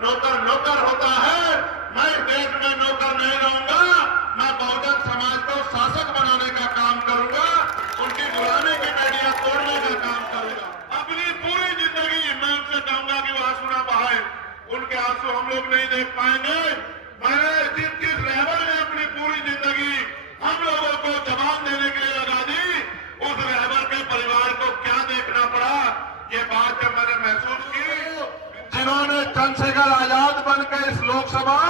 नौकर नौकर होता है। मैं देश में नौकर नहीं रहूंगा। मैं बहुजन समाज को शासक बनाने का काम करूंगा, उनकी गुलामी की बेड़ियां तोड़ने का काम करूंगा। अपनी पूरी जिंदगी मैं उनसे कहूंगा कि वो आंसू ना बहाए, उनके आंसू हम लोग नहीं देख पाएंगे। मैंने जिस रहबर ने अपनी पूरी जिंदगी हम लोगों को जवाब देने के लिए लगा दी, उस रहबर के परिवार को क्या देखना पड़ा, ये बात जब मैंने महसूस की। जिन्होंने चंद्रशेखर आजाद बनकर इस लोकसभा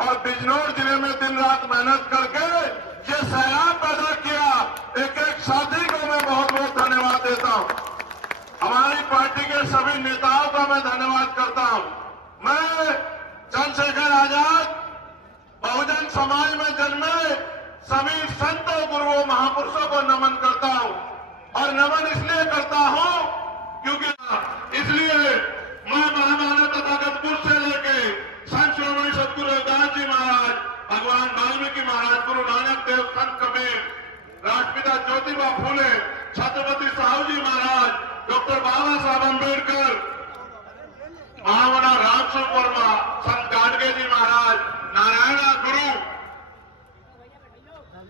और बिजनौर जिले में दिन रात मेहनत करके ये सैलाब पैदा किया, एक एक साथी को मैं बहुत बहुत धन्यवाद देता हूं। हमारी पार्टी के सभी नेताओं का मैं धन्यवाद करता हूं। मैं चंद्रशेखर आजाद बहुजन समाज में जन्मे सभी संतों गुरुओं महापुरुषों को नमन करता हूं, और नमन इसलिए करता हूं क्योंकि इसलिए मैं महामानव तथागतपुर से लेके संत श्रोमणी सदगुरु रविदास जी महाराज, भगवान वाल्मीकि महाराज, गुरु नानक देव, संत कबीर, राष्ट्रपिता ज्योतिबा फूले, छत्रपति साहू जी महाराज, डॉक्टर बाबा साहब अम्बेडकर, महामना रामस्वरूप वर्मा, संत गाडगे जी महाराज, नारायणा गुरु,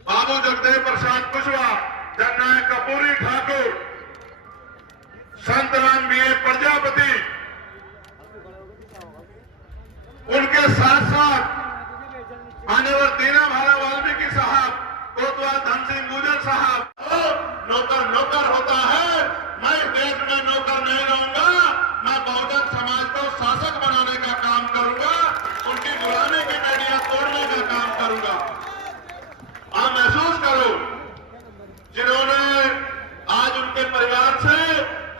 बाबू जगदेव प्रसाद कुशवाहा, जननायक कपूरी ठाकुर, संत राम बी ए प्रजापति, उनके साथ साथ मान्यवर दीना भाला वाल्मीकि साहब, कोतवाल धन सिंह गुजर साहब। नौकर नौकर होता है। मैं देश में नौकर नहीं रहूंगा। मैं बहुजन समाज को शासक बनाने का काम करूंगा, उनकी गुलामी की बेड़ियां तोड़ने का काम करूंगा। आप महसूस करो, जिन्होंने आज उनके परिवार से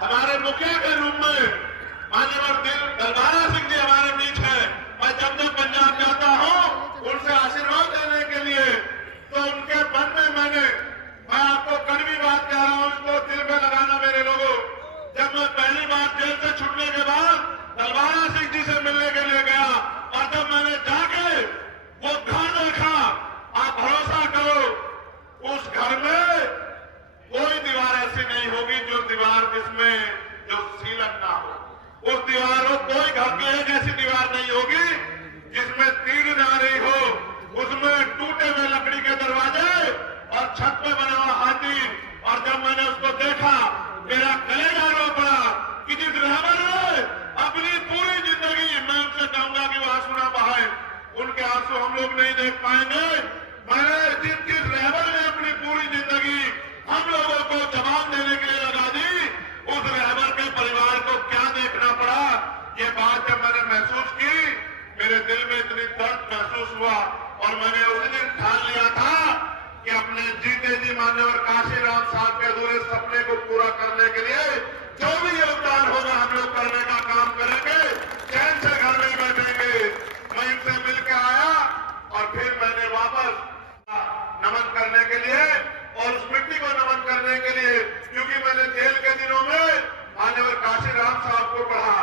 हमारे मुखिया के रूप में मान्यवर दलबारा सिंह जी हमारे बीच है। मैं जब जब पंजाब जाता हूं उनसे आशीर्वाद देने के लिए, तो उनके मन में मैं आपको कड़वी बात कह रहा हूं, इसको दिल में लगाना मेरे लोगों। जब मैं पहली बार जेल से छूटने के बाद दलबारा सिंह जी से मिलने के लिए गया, और जब मैंने जाके वो घर देखा, आप भरोसा करो उस घर में कोई दीवार ऐसी नहीं होगी जो दीवार जिसमें जो सीलन ना हो। उस दीवार में कोई घर की एक ऐसी दीवार नहीं होगी जिसमें तीर ना रही हो। उसमें टूटे हुए लकड़ी के दरवाजे और छत पे बना हुआ हाथी। और जब मैंने उसको देखा, मेरा कलेजा रो पड़ा कि जिस रहबर ने अपनी पूरी जिंदगी, मैं उनसे कहूंगा कि वो आंसू ना बहाए, उनके आंसू हम लोग नहीं देख पाएंगे। मैंने जिस रहबर ने अपनी पूरी जिंदगी हम लोगों को जवाब देने के लिए लगा दी, उस रहबर के परिवार को क्या देखना पड़ा, ये बात जब मैंने महसूस की, मेरे दिल में इतनी दर्द महसूस हुआ। और मैंने उसी दिन ठान लिया था कि अपने जीते जी मान्यवर काशीराम साहब के अधूरे सपने को पूरा करने के लिए जो भी योगदान होगा हम लोग करने का काम करेंगे, चैन से घर में बैठेंगे। मैं इनसे मिलकर आया और फिर मैंने वापस नमन करने के लिए और उस मिट्टी को नमन करने के लिए, क्योंकि मैंने जेल के दिनों में मान्यवर काशीराम साहब को पढ़ा,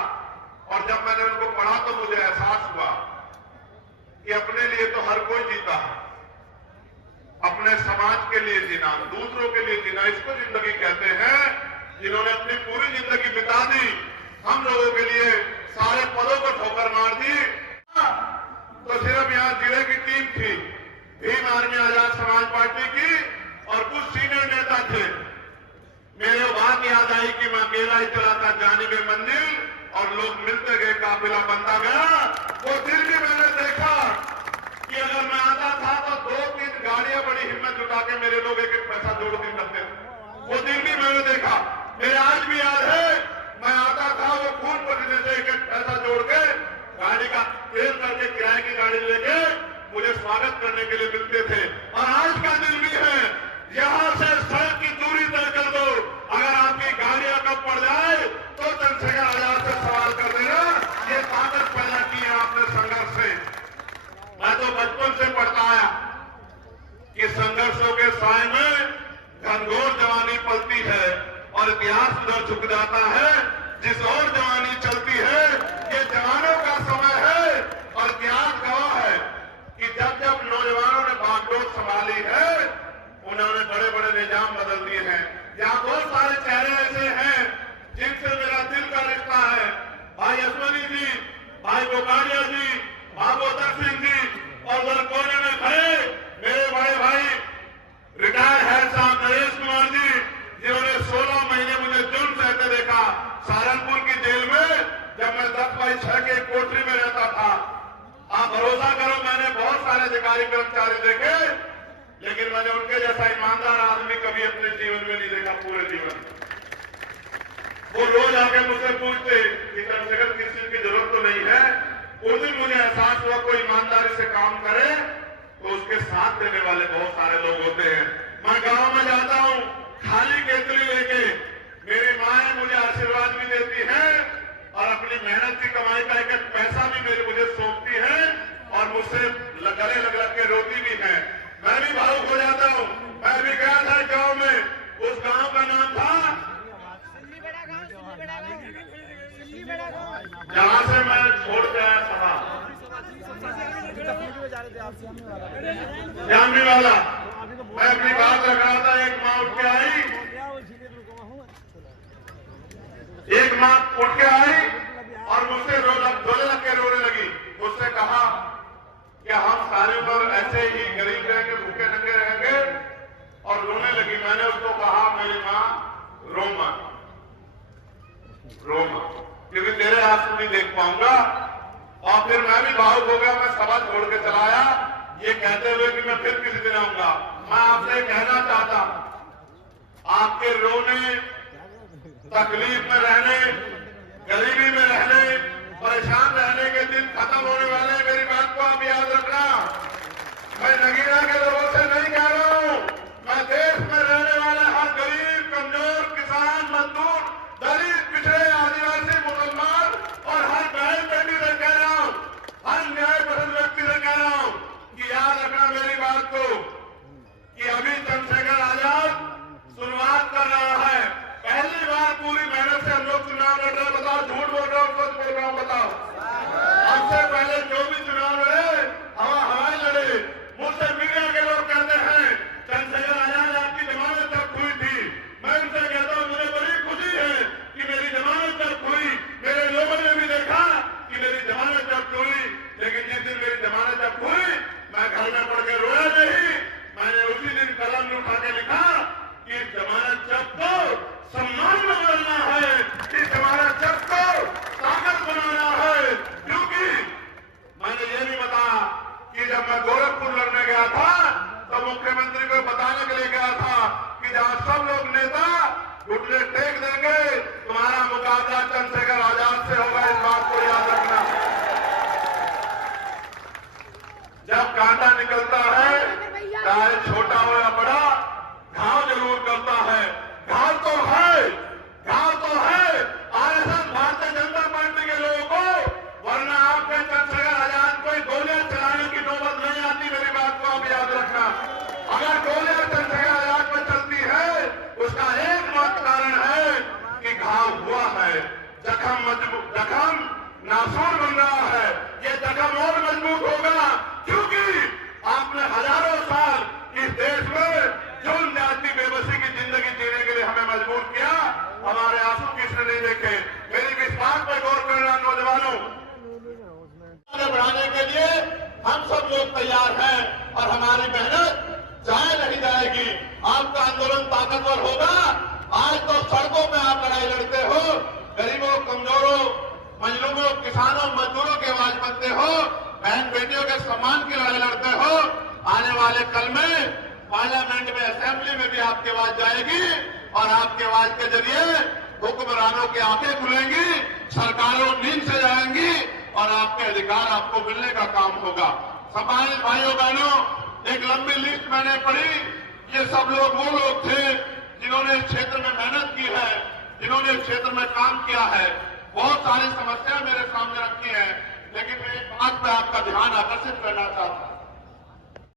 और जब मैंने उनको पढ़ा तो मुझे एहसास हुआ कि अपने लिए तो हर कोई जीता है, अपने समाज के लिए जीना, दूसरों के लिए जीना, इसको जिंदगी कहते हैं। जिन्होंने अपनी पूरी जिंदगी बिता दी हम लोगों के लिए, सारे पदों को ठोकर मार दी। तो सिर्फ यहाँ जिले की टीम थी, भीम आर्मी आजाद समाज पार्टी की, और कुछ सीनियर नेता थे। मेरे बात याद आई कि मैं अकेला ही चला था जानिबे मंदिर, और लोग मिलते गए, काफिला बनता गया। वो दिन भी मैंने देखा कि अगर मैं आता था तो 2-3 गाड़ियां बड़ी हिम्मत जुटा के मेरे लोग एक एक पैसा जोड़ दी करते थे। वो दिन भी मैंने देखा, मेरे आज भी याद है। मैं आता था, वो खून पसीने से एक एक पैसा जोड़ के गाड़ी का तेल करके किराए की गाड़ी लेके मुझे स्वागत करने के लिए मिलते थे। और आज का दिन भी है, यहां से सड़क की दूरी तय कर दो, अगर आपकी गाड़ियां कब पड़ जाए तो चंद्रशेखर आजाद से सवाल कर देना। ये ताकत पैदा की है आपने संघर्ष से। मैं तो बचपन से पढ़ता आया कि संघर्षों के साए में घनघोर जवानी पलती है और इतिहास उधर झुक जाता है। जिस और जवानी चलती है, ये जवानों का समय है। और इतिहास गवाह है कि जब जब नौजवानों ने भागदौड़ भाई गोकालिया जी, भागवतर सिंह जी और उधर कोने में खड़े मेरे बड़े भाई रिटायर है साहब नरेश कुमार जी, जिन्होंने 16 महीने मुझे जुर्म सहते देखा सहारनपुर की जेल में, जब मैं 10x6 के कोठरी में रहता था। आप भरोसा करो, मैंने बहुत सारे अधिकारी कर्मचारी देखे, लेकिन मैंने उनके जैसा ईमानदार आदमी कभी अपने जीवन में नहीं देखा पूरे जीवन में। वो रोज आके मुझसे पूछते कि कम से कम किसी चीज की जरूरत तो नहीं है। उस दिन मुझे एहसास हुआ कोई ईमानदारी से काम करे तो उसके साथ देने वाले बहुत सारे लोग होते हैं। मैं गांव में जाता हूं खाली केतली लेके, मेरी माए मुझे आशीर्वाद भी देती है और अपनी मेहनत की कमाई का एक पैसा भी मुझे सौंपती है और मुझसे गले लग के रोती भी है। मैं भी भावुक हो जाता हूं। मैं भी गया था गांव में, उस गांव का नाम था जहां से मैं छोड़ के आया सभा जामनी वाला। मैं अपनी बात रख रहा था, एक माँ उठ के आई, और मुझसे रोने लग के रोने लगी। मुझसे कहा कि हम सारे उम्र ऐसे ही गरीब रहेंगे, भूखे नंगे रहेंगे, और रोने लगी। मैंने उसको कहा मेरी माँ रो मत, क्योंकि तेरे आंसू नहीं देख पाऊंगा। और फिर मैं भी भावुक हो गया, मैं सभा छोड़ के चला आया, ये कहते हुए कि मैं फिर किसी दिन आऊंगा। मैं आपसे कहना चाहता, आपके रोने, तकलीफ में रहने, गरीबी में रहने, परेशान रहने के दिन खत्म होने वाले। मेरी बात को आप याद रखना। मैं नगीना के लोगों से नहीं कह रहा हूं, मैं देश में रहने वाले हर गरीब, कमजोर, किसान, मजदूर, दलित, पिछड़े, आदिवासी, मुसलमान और हर बहन बेटी से कह रहा हूं, हर न्यायपरायण व्यक्ति से कह रहा हूं कि याद रखना मेरी बात को, कि अभी चंद्रशेखर आजाद शुरुआत कर रहा है। पहली बार पूरी मेहनत से हम लोग चुनाव लड़ रहे हैं। बताओ झूठ बोल रहा हूं, सच बोल रहा हूं? बताओ। हमसे पहले जो भी चुनाव लड़े हवाई लड़े। मुझसे मीडिया के लोग कहते हैं चंद्रशेखर आजाद आपकी जमानत जब्त हुई थी। मैं उनसे कहता हूं मुझे बड़ी खुशी है कि मेरी जमानत जब्त हुई। मेरे लोगों ने भी देखा कि मेरी जमानत जब्त हुई, लेकिन जिस दिन मेरी जमानत जब्त हुई मैं घर में पड़ के रोया नहीं। मैंने उसी दिन कलम उठा के लिखा कि इस जमानत जब्त को सम्मान में बदलना है, इस जमानत जब्त को ताकत बनाना है। क्योंकि मैंने ये भी बताया कि जब मैं गोरखपुर लड़ने गया था तो मुख्यमंत्री को बताने के लिए गया था कि जहां सब लोग नेता घुटने टेक देंगे, तुम्हारा मुकाबला चंद्रशेखर आजाद से होगा। इस बात को याद रखना। जब कांटा निकलता है, चाहे छोटा हो या बड़ा, घाव जरूर करता है। घाव तो है, घाव तो है आरएसएस भारतीय जनता पार्टी के लोगों को, वरना आपके चंद्रशेखर आजाद कोई गोलियां चलाने की नौबत नहीं आती। मेरी बात को आप याद रखना। अगर गोलियां चंद्रशेखर आजाद पर चलती है, उसका एकमात्र कारण है कि घाव हुआ है, जख्म नासूर बन रहा है। ये जख्म और मजबूत होगा, क्योंकि आपने हजारों साल इस देश में जुल्म, जाति, बेबसी की जिंदगी जीने के लिए हमें मजबूर किया। हमारे आंसू किसने नहीं देखे? मेरी किस बात पर गौर करना नौजवानों? आगे बढ़ाने के लिए हम सब लोग तैयार हैं और हमारी मेहनत जाए नहीं जाएगी। आपका आंदोलन ताकतवर होगा। आज तो सड़कों में आप लड़ाई लड़ते हो, गरीबों, कमजोरों, मजलूमों, किसानों, मजदूरों की आवाज बनते हो, बहन बेटियों के सम्मान की लड़ाई लड़ते हो। आने वाले कल में पार्लियामेंट में, असेंबली में भी आपकी आवाज जाएगी और आपकी आवाज के जरिए हुक्मरानों की आंखें खुलेंगी, सरकारों नींद से जाएंगी और आपके अधिकार आपको मिलने का काम होगा। सम्मानित भाइयों बहनों, एक लंबी लिस्ट मैंने पढ़ी। ये सब लोग वो लोग थे जिन्होंने इस क्षेत्र में मेहनत की है, जिन्होंने इस क्षेत्र में काम किया है। बहुत सारी समस्याएं मेरे सामने रखी है, लेकिन मैं एक बात पे आपका ध्यान आकर्षित करना चाहता हूं।